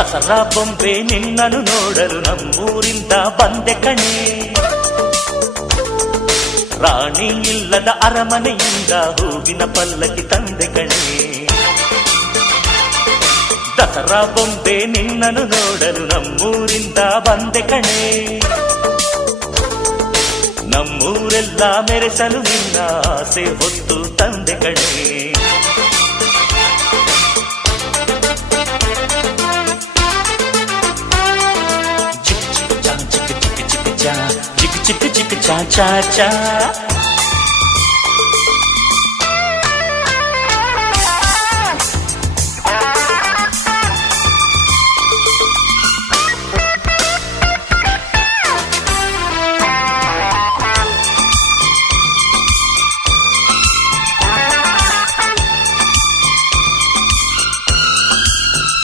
ದಸರಾ ಬೊಂಬೆ ನಿನ್ನನ್ನು ನೋಡಲು ನಮ್ಮೂರಿಂದ ಬಂದೆ ಕಣೆ. ರಾಣಿ ಇಲ್ಲದ ಅರಮನೆಯಿಂದ ಹೂವಿನ ಪಲ್ಲಕ್ಕಿ ತಂದೆ ಕಣೆ. ದಸರಾ ಬೊಂಬೆ ನಿನ್ನನ್ನು ನೋಡಲು ನಮ್ಮೂರಿಂದ ಬಂದೆ ಕಣೆ. ನಮ್ಮೂರೆಲ್ಲ ಮೆರೆಸಲು ನಿನ್ನ ಆಸೆ ಹೊತ್ತು ತಂದೆ ಕಣೆ. ಚಿಕ್ ಚಿಕ್ ಚಾ ಚಾ ಚಾ ಚಾ